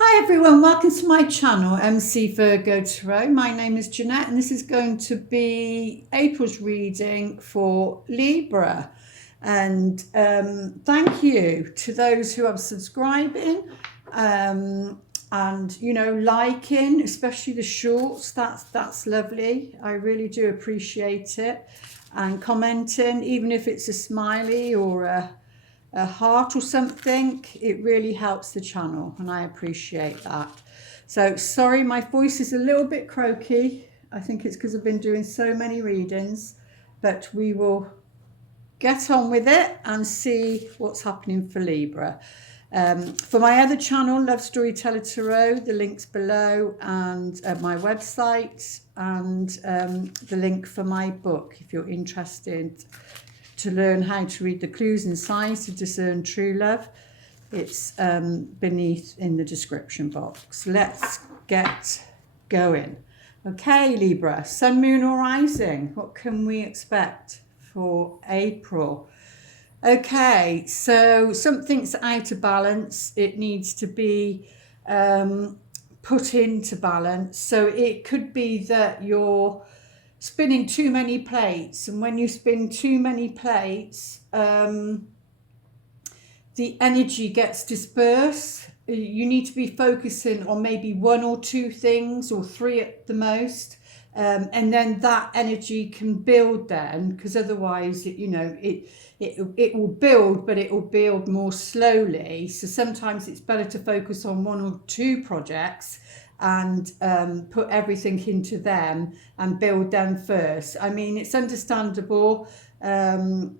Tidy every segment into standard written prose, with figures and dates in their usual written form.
Hi everyone, welcome to my channel, MC Virgo Tarot. My name is Jeanette and this is going to be April's reading for Libra. And thank you to those who are subscribing and, liking, especially the shorts. That's lovely. I really do appreciate it. And commenting, even if it's a smiley or a heart or something, it really helps the channel and I appreciate that. So sorry, my voice is a little bit croaky. I think it's because I've been doing so many readings, but we will get on with it and see what's happening for Libra. For my other channel, Love Storyteller Tarot, the link's below, and my website, and the link for my book if you're interested to learn how to read the clues and signs to discern true love. It's beneath in the description box. Let's get going. Okay, Libra, Sun, Moon or Rising, what can we expect for April? Okay, so something's out of balance. It needs to be put into balance. So it could be that you're spinning too many plates, and when you spin too many plates, the energy gets dispersed. You need to be focusing on maybe one or two things, or three at the most, and then that energy can build then, because otherwise it will build, but it will build more slowly. So sometimes it's better to focus on one or two projects and put everything into them and build them first. I mean, it's understandable. The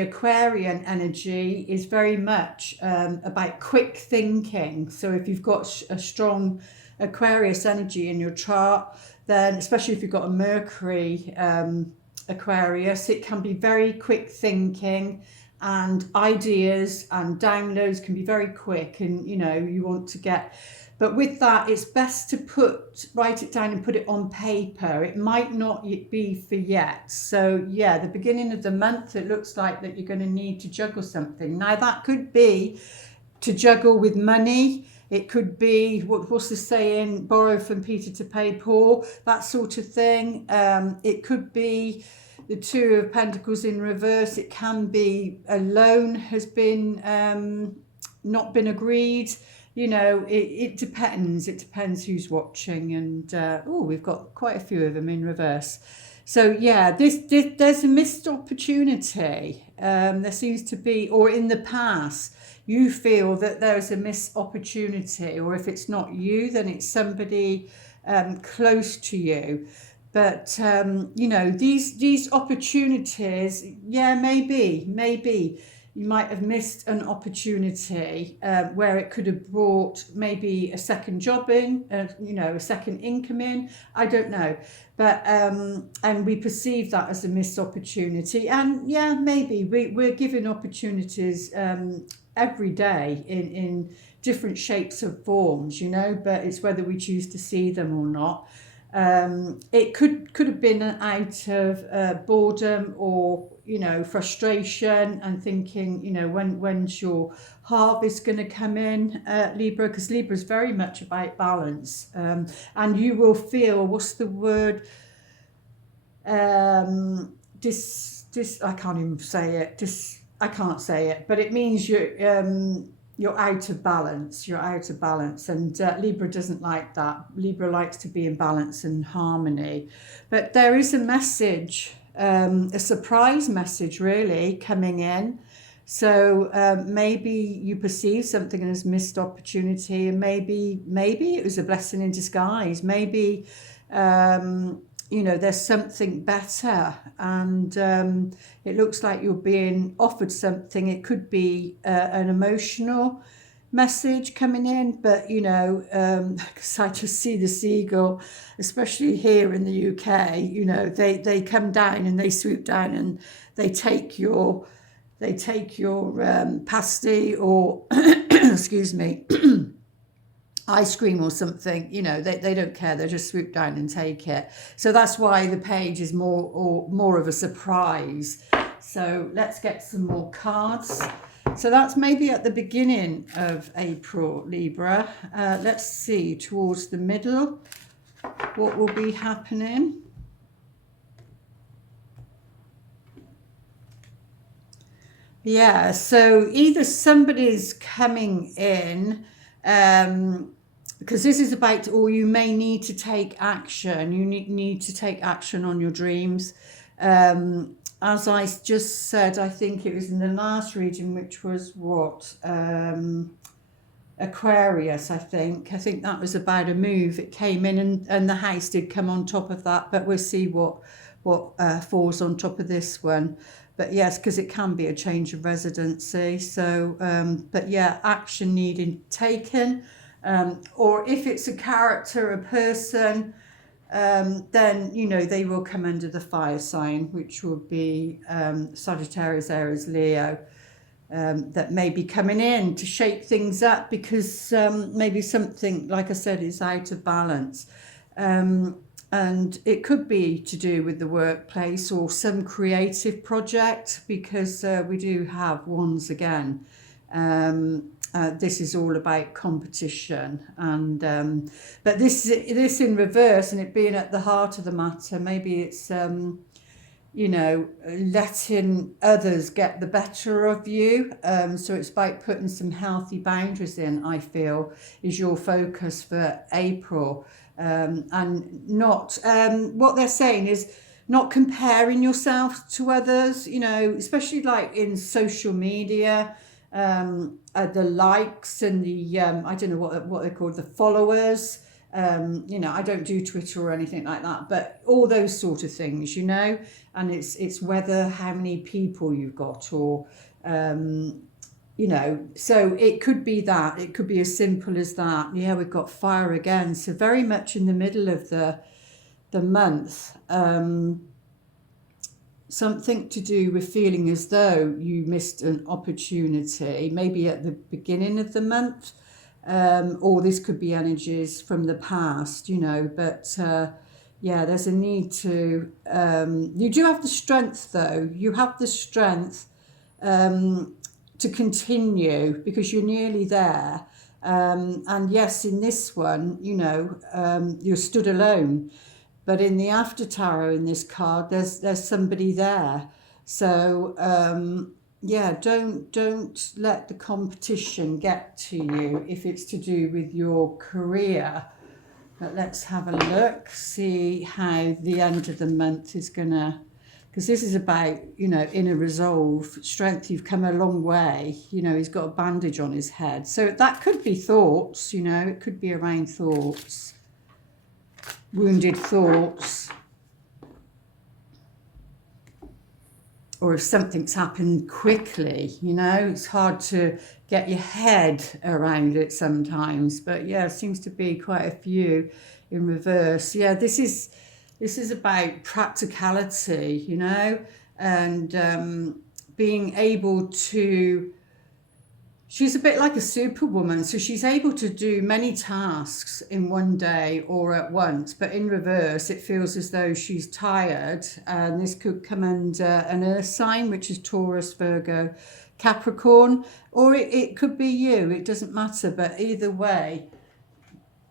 Aquarian energy is very much about quick thinking. So if you've got a strong Aquarius energy in your chart, then especially if you've got a Mercury Aquarius, it can be very quick thinking, and ideas and downloads can be very quick, and you want to get, but with that it's best to write it down and put it on paper. It might not be for yet. So yeah, the beginning of the month, it looks like that you're going to need to juggle something. Now that could be to juggle with money. It could be, what's the saying, borrow from Peter to pay Paul, that sort of thing. It could be the Two of Pentacles in reverse. It can be a loan has been not been agreed. It depends. It depends who's watching. And we've got quite a few of them in reverse. So yeah, there's a missed opportunity. There seems to be, or in the past, you feel that there's a missed opportunity, or if it's not you, then it's somebody close to you. But these opportunities, yeah, maybe you might have missed an opportunity where it could have brought maybe a second job in, a second income in. I don't know, but and we perceive that as a missed opportunity. And yeah, maybe we're given opportunities every day in different shapes of forms, but it's whether we choose to see them or not. It could have been out of boredom or frustration, and thinking when's your harvest going to come in, Libra, because Libra is very much about balance, and you will feel, what's the word, I can't even say it, I can't say it, but it means you're out of balance. You're out of balance, and Libra doesn't like that. Libra likes to be in balance and harmony. But there is a message, a surprise message really coming in. So maybe you perceive something as missed opportunity, and maybe it was a blessing in disguise. Maybe there's something better, and it looks like you're being offered something. It could be an emotional message coming in, but because I just see the seagull, especially here in the UK, they come down and they swoop down and they take your pasty or excuse me, ice cream or something. They don't care. They just swoop down and take it. So that's why the page is more of a surprise. So let's get some more cards. So that's maybe at the beginning of April, Libra. Let's see, towards the middle, what will be happening. Yeah, so either somebody's coming in, because this is about, or you may need to take action. You need to take action on your dreams. As I just said, I think it was in the last reading, which was what? Aquarius, I think. I think that was about a move. It came in and the house did come on top of that, but we'll see what falls on top of this one. But yes, because it can be a change of residency. So, but yeah, action needing taken. Or if it's a character, a person, then, you know, they will come under the fire sign, which will be Sagittarius, Aries, Leo. That may be coming in to shake things up because maybe something, like I said, is out of balance. And it could be to do with the workplace or some creative project, because we do have wands again. This is all about competition, and but this in reverse, and it being at the heart of the matter, maybe it's you know, letting others get the better of you. So it's about putting some healthy boundaries in, I feel, is your focus for April. And not, what they're saying is not comparing yourself to others, you know, especially like in social media, the likes and the, I don't know what they're called, the followers. You know, I don't do Twitter or anything like that, but all those sort of things, you know, and it's whether how many people you've got, or you know, so it could be that, it could be as simple as that. Yeah, we've got fire again, so very much in the middle of the month. Something to do with feeling as though you missed an opportunity, maybe at the beginning of the month. Or this could be energies from the past, you know, but yeah, there's a need to, you do have the strength though, you have the strength to continue because you're nearly there. And yes, in this one, you know, you're stood alone, but in the after tarot in this card, there's somebody there. So, yeah, don't let the competition get to you if it's to do with your career. But let's have a look, see how the end of the month is gonna, because this is about, you know, inner resolve, strength. You've come a long way. You know, he's got a bandage on his head, so that could be thoughts. You know, it could be around thoughts, wounded thoughts. Or if something's happened quickly, you know, it's hard to get your head around it sometimes. But yeah, it seems to be quite a few in reverse. Yeah, this is about practicality, you know, and being able to, she's a bit like a superwoman, so she's able to do many tasks in one day or at once, but in reverse, it feels as though she's tired, and this could come under an earth sign, which is Taurus, Virgo, Capricorn, or it could be you, it doesn't matter, but either way,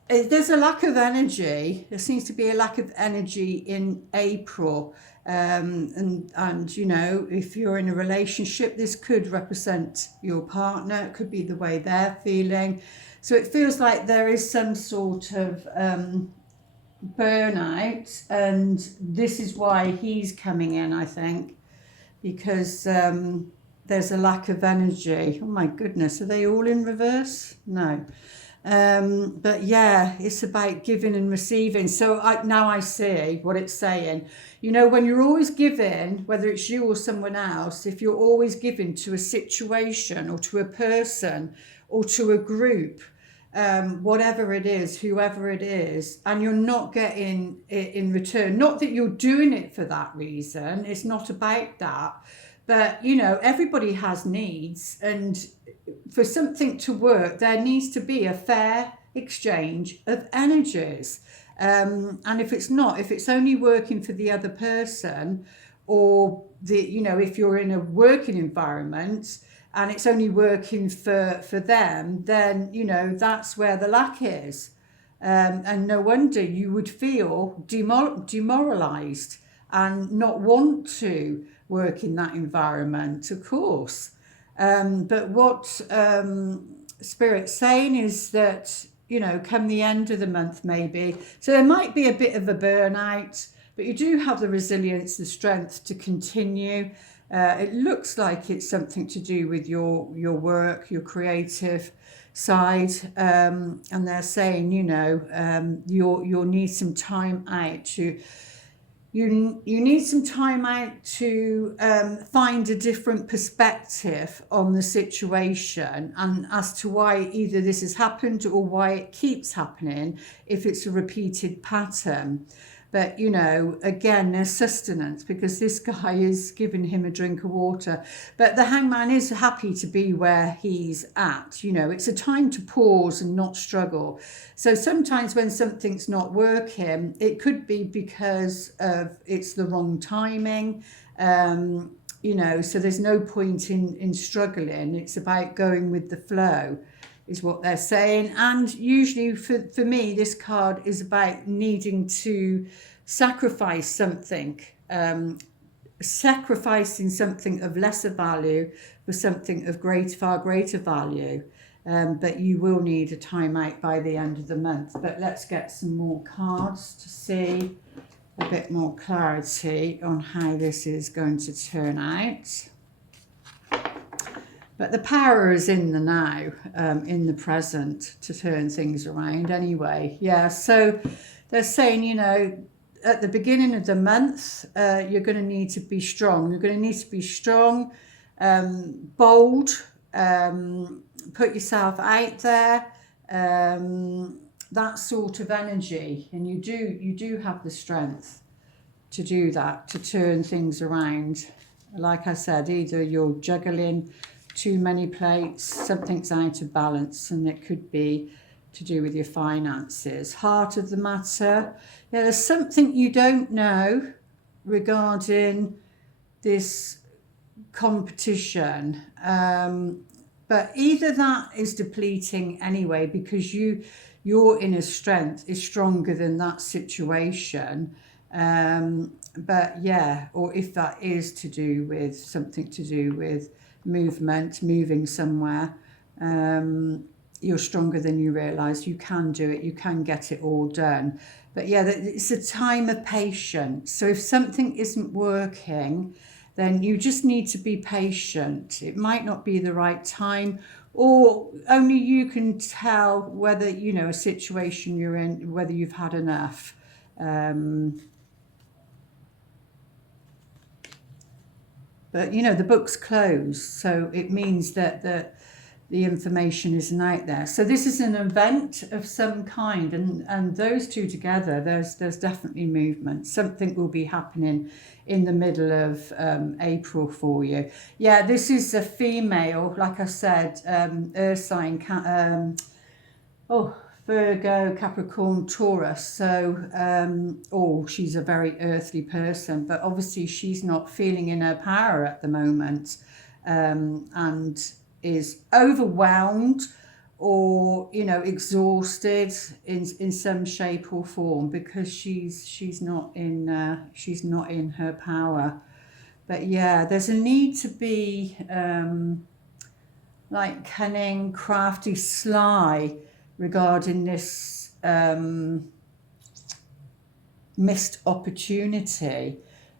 there's a lack of energy. There seems to be a lack of energy in April. And you know, if you're in a relationship, this could represent your partner. It could be the way they're feeling. So it feels like there is some sort of burnout, and this is why he's coming in, I think, because there's a lack of energy. Oh my goodness, are they all in reverse? No. But yeah, it's about giving and receiving. So now I see what it's saying. You know, when you're always giving, whether it's you or someone else, if you're always giving to a situation or to a person or to a group, whatever it is, whoever it is, and you're not getting it in return, not that you're doing it for that reason, it's not about that. But, you know, everybody has needs, and for something to work, there needs to be a fair exchange of energies. And if it's not, if it's only working for the other person, or the, you know, if you're in a working environment and it's only working for them, then, you know, that's where the lack is. And no wonder you would feel demoralized and not want to work in that environment, of course. But what Spirit's saying is that, you know, come the end of the month maybe, so there might be a bit of a burnout, but you do have the resilience, the strength to continue. It looks like it's something to do with your work, your creative side, and they're saying, you know, you'll need some time out to you need some time out to find a different perspective on the situation, and as to why either this has happened or why it keeps happening, if it's a repeated pattern. But, you know, again, there's sustenance, because this guy is giving him a drink of water. But the hangman is happy to be where he's at. You know, it's a time to pause and not struggle. So sometimes when something's not working, it could be because of it's the wrong timing. You know, so there's no point in struggling. It's about going with the flow, is what they're saying. And usually for me, this card is about needing to sacrifice something, sacrificing something of lesser value for something of far greater value. But you will need a time out by the end of the month. But let's get some more cards to see a bit more clarity on how this is going to turn out. But the power is in the now, in the present, to turn things around anyway. Yeah, so they're saying, you know, at the beginning of the month, you're going to need to be strong. You're going to need to be strong, bold, put yourself out there, that sort of energy. And you do have the strength to do that, to turn things around. Like I said, either you're juggling too many plates, something's out of balance, and it could be to do with your finances. Heart of the matter, yeah, there's something you don't know regarding this competition, but either that is depleting anyway, because your inner strength is stronger than that situation. But yeah, or if that is to do with something to do with movement, moving somewhere, you're stronger than you realize. You can do it, you can get it all done. But yeah, it's a time of patience. So if something isn't working, then you just need to be patient. It might not be the right time, or only you can tell whether, you know, a situation you're in, whether you've had enough. But, you know, the book's closed, so it means that the information isn't out there. So this is an event of some kind, and those two together, there's definitely movement. Something will be happening in the middle of April for you. Yeah, this is a female, like I said, earth sign, Virgo, Capricorn, Taurus. So, she's a very earthly person, but obviously she's not feeling in her power at the moment, and is overwhelmed or, you know, exhausted in some shape or form, because she's not in her power. But yeah, there's a need to be like cunning, crafty, sly regarding this missed opportunity.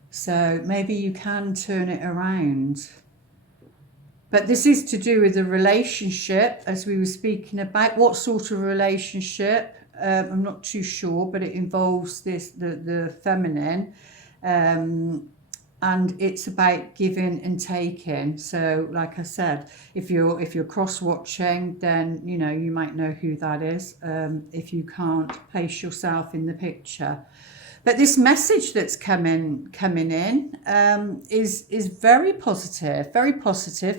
So maybe you can turn it around. But this is to do with the relationship, as we were speaking about. What sort of relationship? I'm not too sure, but it involves the feminine. And it's about giving and taking. So, like I said, if you're cross-watching, then, you know, you might know who that is, if you can't place yourself in the picture. But this message that's coming in is very positive,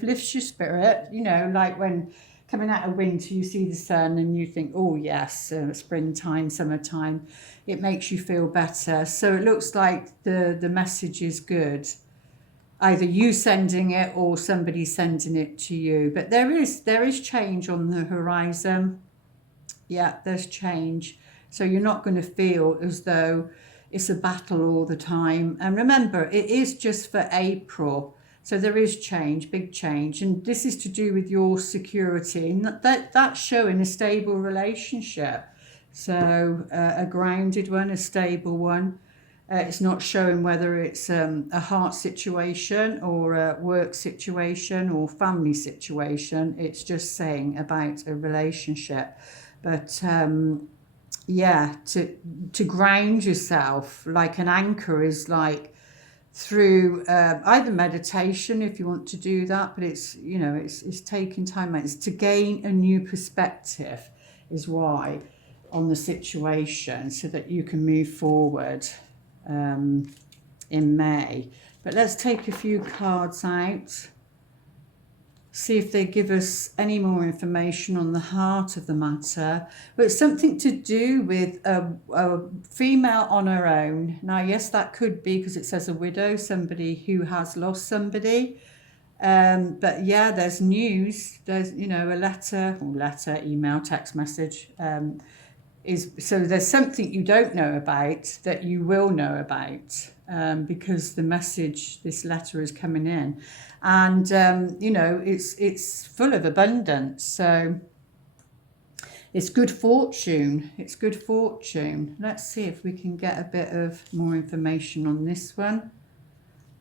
lifts your spirit. You know, like when coming out of winter, you see the sun and you think, oh yes, springtime, summertime, it makes you feel better. So it looks like the message is good. either you sending it or somebody sending it to you. But there is change on the horizon. Yeah, there's change. So you're not going to feel as though it's a battle all the time. And remember, it is just for April. So there is change, big change. And this is to do with your security. And that's showing a stable relationship. So a grounded one, a stable one. It's not showing whether it's a heart situation or a work situation or family situation. It's just saying about a relationship. But yeah, to ground yourself like an anchor is like through either meditation if you want to do that, but it's, you know, it's taking time. It's to gain a new perspective is why on the situation, so that you can move forward in May. But let's take a few cards out, see if they give us any more information on the heart of the matter. But it's something to do with a female on her own. Now, yes, that could be because it says a widow, somebody who has lost somebody. But yeah, there's news. There's, you know, a letter, email, text message. So there's something you don't know about that you will know about, because the message, this letter is coming in, and you know, it's full of abundance. So it's good fortune. It's good fortune. Let's see if we can get a bit of more information on this one.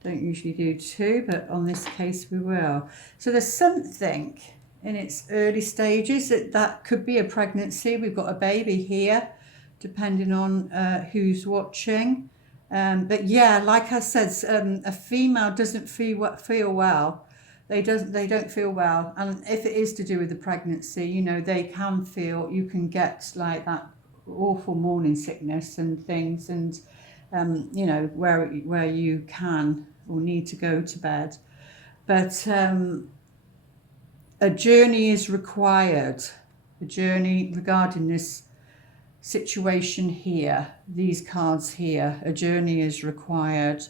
Don't usually do two, but on this case we will. So there's something in its early stages that could be a pregnancy. We've got a baby here, depending on who's watching. But yeah, like I said, a female doesn't feel well. They don't feel well, and if it is to do with the pregnancy, you know, they can feel, you can get like that awful morning sickness and things, and you know, where you can or need to go to bed. But a journey is required, a journey regarding this situation here, these cards here, a journey is required.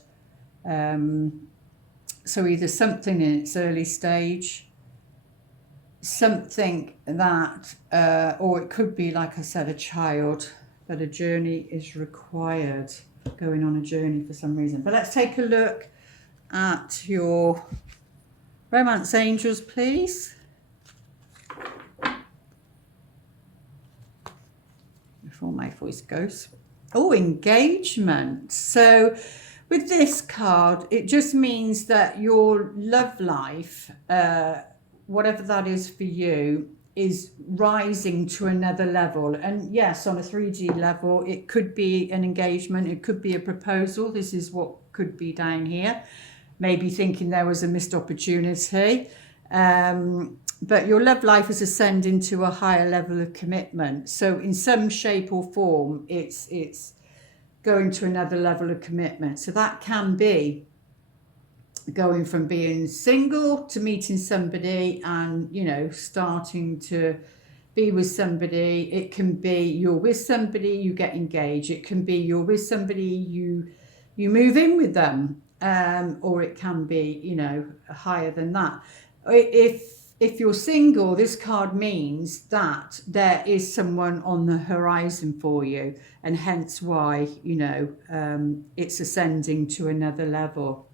So either something in its early stage, something that, or it could be, like I said, a child, but a journey is required, going on a journey for some reason. But let's take a look at your romance angels, please. Before my voice goes. Oh, engagement. So with this card, it just means that your love life, whatever that is for you, is rising to another level. And yes, on a 3D level, it could be an engagement, it could be a proposal. This is what could be down here. Maybe thinking there was a missed opportunity. But your love life is ascending to a higher level of commitment. So in some shape or form, it's going to another level of commitment. So that can be going from being single to meeting somebody and, you know, starting to be with somebody. It can be you're with somebody, you get engaged. It can be you're with somebody, you move in with them. Or it can be, you know, higher than that. If you're single, this card means that there is someone on the horizon for you, and hence why, you know, it's ascending to another level.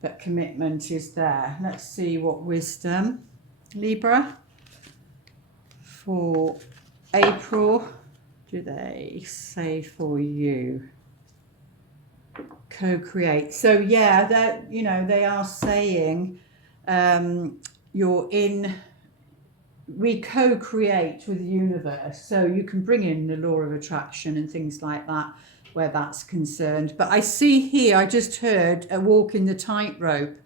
But commitment is there. Let's see what wisdom, Libra, for April do they say for you? Co-create. So yeah, that, you know, they are saying we co-create with the universe, so you can bring in the law of attraction and things like that where that's concerned. But I see here, I just heard a walk in the tightrope.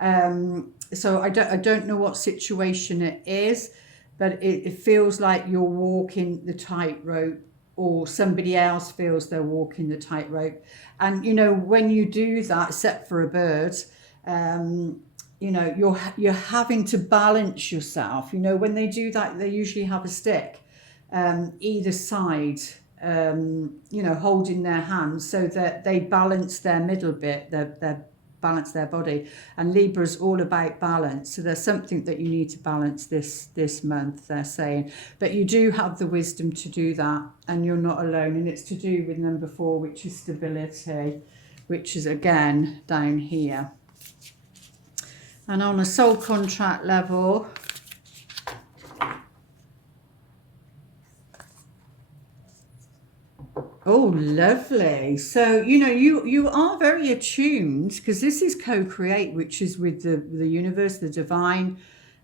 So I don't know what situation it is, but it feels like you're walking the tightrope, or somebody else feels they're walking the tightrope. And you know, when you do that, except for a bird, you know, you're having to balance yourself. You know, when they do that, they usually have a stick either side, you know, holding their hands so that they balance their middle bit, their balance their body. And Libra is all about balance. So there's something that you need to balance this month, they're saying. But you do have the wisdom to do that, and you're not alone. And it's to do with number 4, which is stability, which is again down here. And on a soul contract level, oh, lovely. So, you know, you are very attuned, because this is co-create, which is with the universe, the divine,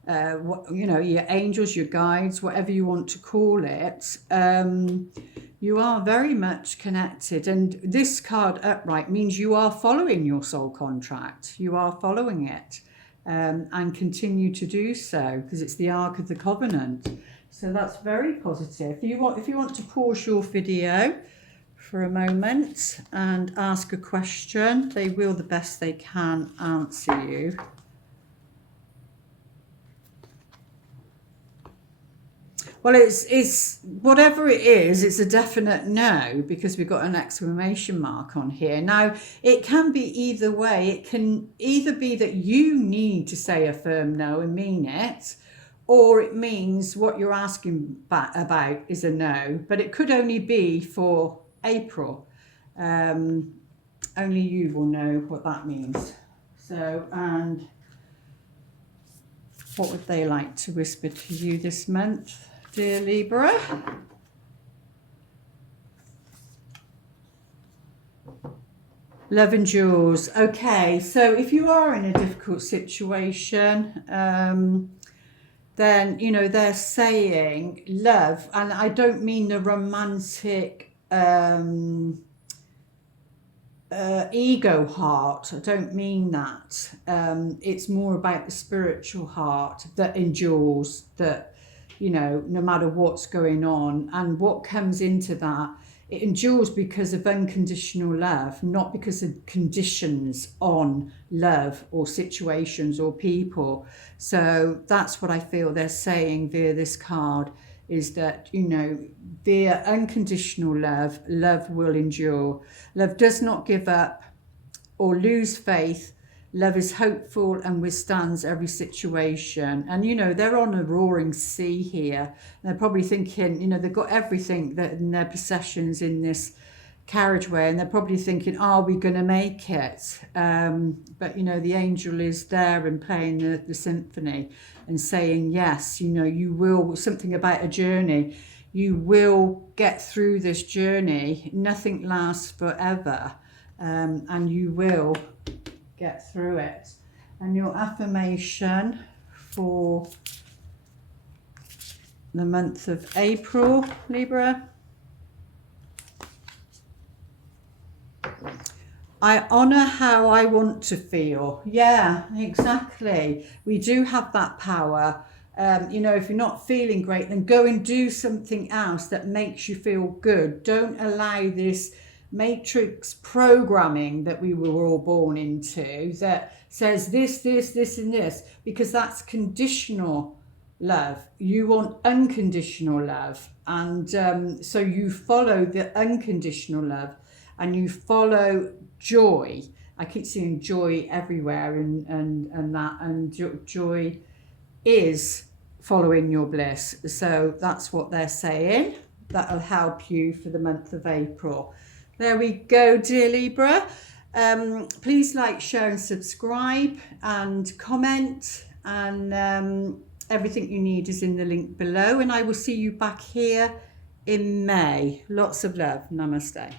you know, your angels, your guides, whatever you want to call it. You are very much connected. And this card upright means you are following your soul contract. You are following it, and continue to do so, because it's the Ark of the Covenant. So that's very positive. If you want to pause your video for a moment and ask a question, they will the best they can answer you. Well, it's whatever it is, it's a definite no, because we've got an exclamation mark on here. Now, it can be either way. It can either be that you need to say a firm no and mean it, or it means what you're asking about is a no, but it could only be for April. Only you will know what that means. So, and what would they like to whisper to you this month, dear Libra? Love endures. Okay, so if you are in a difficult situation, then, you know, they're saying love, and I don't mean the romantic ego heart. I don't mean that. It's more about the spiritual heart that endures, that, you know, no matter what's going on. And what comes into that, it endures because of unconditional love, not because of conditions on love or situations or people. So that's what I feel they're saying via this card, is that, you know, via unconditional love, love will endure. Love does not give up or lose faith. Love is hopeful and withstands every situation. And, you know, they're on a roaring sea here. They're probably thinking, you know, they've got everything that in their possessions in this carriageway, and they're probably thinking, are we going to make it? But, you know, the angel is there and playing the symphony and saying, yes, you know, you will, something about a journey. You will get through this journey. Nothing lasts forever. And you will get through it. And your affirmation for the month of April, Libra: I honor how I want to feel. Yeah, exactly. We do have that power. You know, if you're not feeling great, then go and do something else that makes you feel good. Don't allow this matrix programming that we were all born into that says this, and this, because that's conditional love. You want unconditional love. And so you follow the unconditional love, and you follow joy. I keep seeing joy everywhere, and joy is following your bliss. So that's what they're saying. That'll help you for the month of April. There we go, dear Libra. Please like, share and subscribe and comment, and everything you need is in the link below, and I will see you back here in May. Lots of love. Namaste.